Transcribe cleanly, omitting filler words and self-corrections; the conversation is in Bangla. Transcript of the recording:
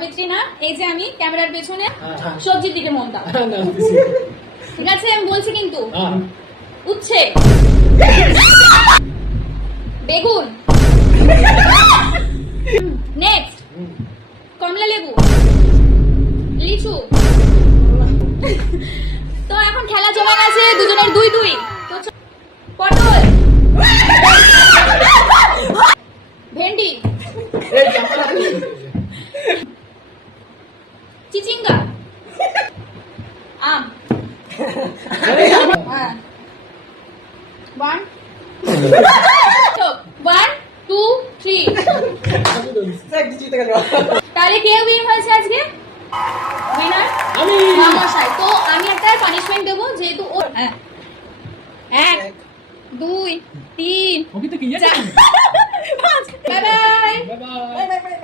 আমি ট্রিনা, এই যে আমি ক্যামেরার পেছনে সবজির দিকে মন দাও। ঠিক আছে, আমি বলছি কিন্তু। উচ্ছে, বেগুন, নেক্সট কমলা লেবু, লিচু। তো এখন খেলা জমে গেছে, দুজনের 2-2। পটল, ভেন্ডি, চিচিঙ্গা, আম। 1 2 3। তাহলে কে উইন হয়েছে আজকে? উইনার আমি। তো আমি একটা পানিশমেন্ট দেবো, যেহেতু ও 1 2 3 4 বাই বাই।